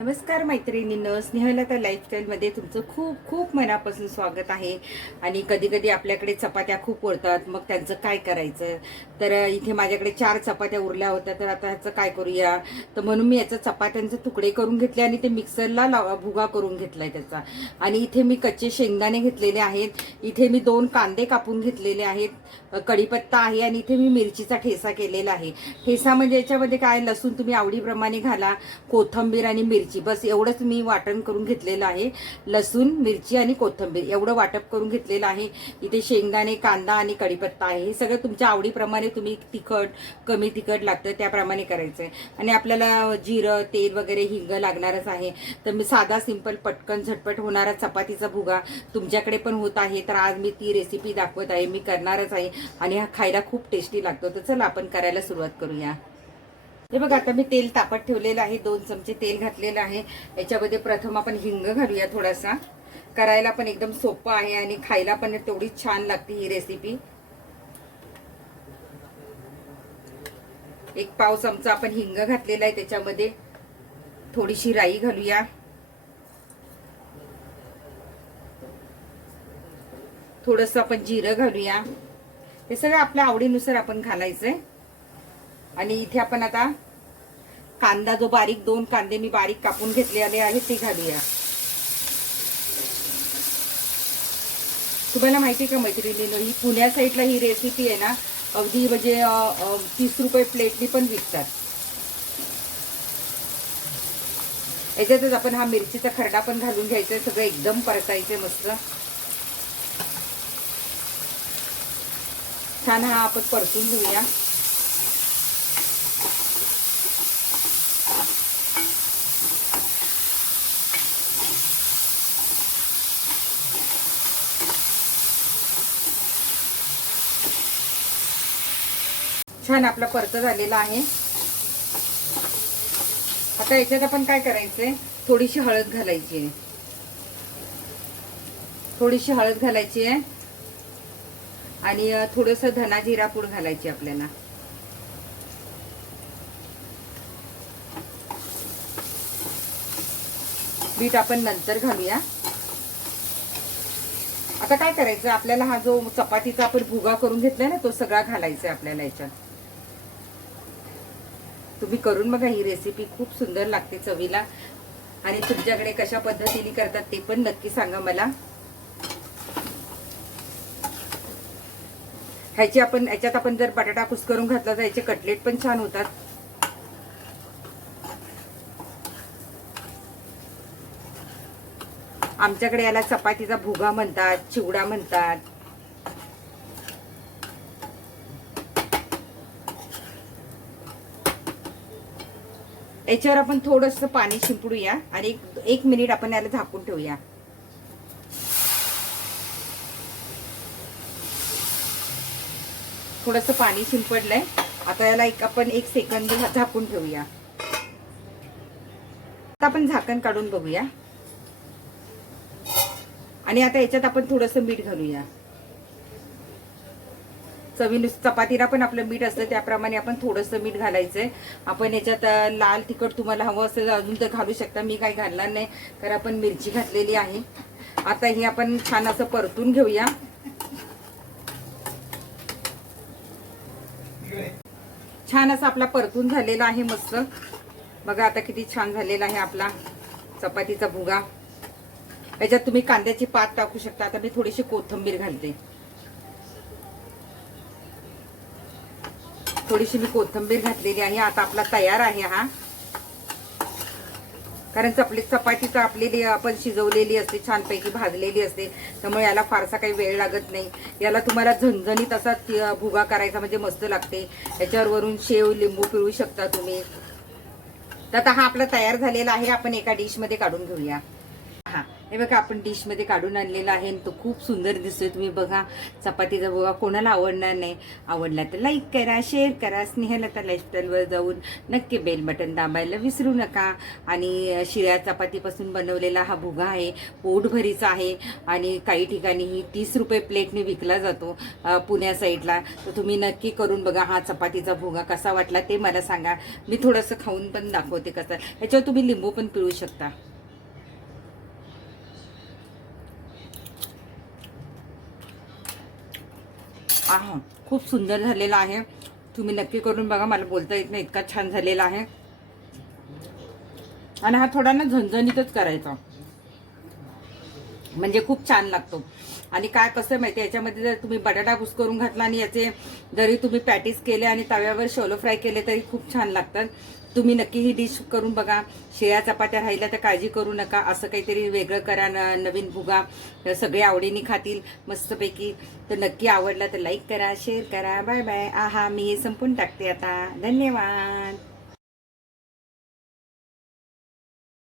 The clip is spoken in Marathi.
नमस्कार मैत्रिणींनो स्नेहलता लाईफस्टाईलमध्ये तुमचं खूप खूप मनापासून स्वागत आहे. आणि कधी कधी आपल्याकडे चपात्या खूप उरतात मग त्यांचं काय करायचं? तर इथे माझ्याकडे चार चपात्या उरल्या होत्या तर आता ह्याचं काय करूया? तर म्हणून मी याचं चपात्यांचे तुकडे करून घेतले आणि ते मिक्सरला लावा भुगा करून घेतलाय त्याचा. आणि इथे मी कच्चे शेंगदाणे घेतलेले आहेत. इथे मी दोन कांदे कापून घेतलेले आहेत. कढीपत्ता आहे आणि इथे मी मिरचीचा ठेसा केलेला आहे. ठेसा म्हणजे याच्यामध्ये काय? लसूण तुम्ही आवडीप्रमाणे घाला. कोथंबीर आणि मिरची बस एवढंच मी वाटण करून घेतलेलं आहे. लसूण मिरची आणि कोथंबीर. एवढं वाटप करून घेतलेलं आहे. इथे शेंगदाणे कांदा आणि कढीपत्ता आहे. हे सगळं तुमच्या आवडीप्रमाणे तुम्ही तिखट कमी तिखट लागतं त्याप्रमाणे करायचं आहे. आणि आपल्याला जिरं तेल वगैरे हिंग लागणारच आहे. तर मी साधा सिंपल पटकन झटपट होणारा चपातीचा भुगा तुमच्याकडे पण होत आहे. तर आज मी ती रेसिपी दाखवत आहे. मी करणारच आहे. आणि हा खायला खूप टेस्टी लागतो. तर चला आपण करायला सुरुवात करूया. हे बघा आता मी तेल तापत ठेवलेलं आहे. दोन चमचे तेल घातलेलं आहे. याच्यामध्ये प्रथम आपण हिंग घालूया थोडासा. करायला पण एकदम सोपं आहे आणि खायला पण तेवढीच छान लागते ही रेसिपी एक पाव चमचा आपण हिंग घातलेला आहे त्याच्यामध्ये. थोडीशी राई घालूया. थोडस आपण जिरं घालूया. हे सगळं आपल्या आवडीनुसार आपण घालायचंय. आणि इथे आपण आता कांदा जो बारीक दोन कांदे मी बारीक कापून घेतलेले आहेत ते घालूया. तुम्हाला माहिती आहे का मैत्रिणीनं ही पुण्या साईडला ही रेसिपी आहे ना अगदी म्हणजे तीस रुपये प्लेटनी पण विकतात. याच्यातच आपण हा मिरचीचा खरडा पण घालून घ्यायचा आहे सगळं एकदम परतायचं मस्त. छान हा आपण परतून घेऊया. छान आपला परत झालेला आहे. आता याच्यात आपण काय करायचंय? थोडीशी हळद घालायची. आहे थोडीशी हळद घालायची आहे. आणि थोडस धना जिरा पूड घालायची आपल्याला. बीट आपण नंतर घालूया. आता काय करायचं? आपल्याला हा जो चपातीचा आपण भुगा करून घेतलाय ना तो सगळा घालायचा आहे आपल्याला याच्यात. तुम्ही करून बघा ही रेसिपी खूप सुंदर लागते चवीला. आणि तुमच्याकडे कशा पद्धतीने करतात ते पण नक्की सांगा मला. ह्याची आपण याच्यात आपण जर बटाटा कुस्करून घातला तर याचे कटलेट पण छान होतात. आमच्याकडे याला चपातीचा भुगा म्हणतात चिवडा म्हणतात. याच्यावर आपण थोडस पाणी शिंपडूया आणि एक एक मिनिट आपण याला झाकून ठेवूया. थोडस पाणी शिंपडलंय. आता याला एक आपण एक सेकंद झाकून ठेवूया. आता आपण झाकण काढून बघूया. आणि आता याच्यात आपण थोडस मीठ घालूया. चवीनुस चपातीला पण आपलं मीठ असतं त्याप्रमाणे आपण थोडंसं मीठ घालायचंय. आपण याच्यात लाल तिखट तुम्हाला हवं असेल अजून तर घालू शकता. मी काही घालणार नाही कारण आपण मिरची घातलेली आहे. आता हे आपण छान असं परतून घेऊया. छान असं आपला परतून झालेला आहे मस्त. बघा आता किती छान झालेला आहे आपला चपातीचा भुगा. याच्यात तुम्ही कांद्याची पात टाकू शकता. आता मी थोडीशी कोथिंबीर घालते. थोडीशी मी कोथिंबीर घातलेली आहे. आता आपला तयार आहे हा. कारण चपली चपाती कापलेली आपण शिजवलेली असते छानपैकी भाजलेली असते. त्यामुळे याला फारसा काही वेळ लागत नाही. याला तुम्हाला झणझणीत असा भुगा करायचा म्हणजे मस्त लागते. याच्यावर वरून शेव लिंबू पिळू शकता तुम्ही. तर आता हा आपला तयार झालेला आहे. आपण एका डिशमध्ये काढून घेऊया. हे बघा आपण डिशमध्ये काढून आणलेला आहे आणि तो खूप सुंदर दिसतोय. तुम्ही बघा चपातीचा बघा कोणाला आवडणार नाही. आवडला तर लाईक करा शेअर करा स्नेहलता लाईफस्टाईलवर जाऊन नक्की बेल बटन दाबायला विसरू नका. आणि शिळ्या चपातीपासून बनवलेला हा भुगा आहे पोटभरीचा आहे आणि काही ठिकाणी ही तीस रुपये प्लेटने विकला जातो पुण्या साईडला. तर तुम्ही नक्की करून बघा हा चपातीचा भुगा कसा वाटला ते मला सांगा. मी थोडंसं खाऊन पण दाखवते कसं. याच्यावर तुम्ही लिंबू पण पिळू शकता. आहा. खूप सुंदर झालेला आहे. तुम्ही नक्की करून बघा मला बोलता येत नाही इतका छान झालेला आहे. आणि हा थोडा ना झणझणीतच करायचा. म्हणजे खूप छान लागतो. आणि काय कसं माहिती आहे, याच्यामध्ये जर तुम्ही बटाटा कुस करून घातला आणि याचे जरी तुम्ही पॅटीस केले आणि तव्यावर शोलो फ्राय केले तरी खूप छान लागतात. तुम्ही नक्की ही डिश करून बघा. शेळ्या चपात्या राहिल्या तर काळजी करू नका. असं काहीतरी वेगळं करा न- नवीन भुगा. सगळे आवडीने खातील मस्तपैकी. तर नक्की आवडला तर लाईक करा शेअर करा. बाय बाय आहा मी हे संपून टाकते आता. धन्यवाद.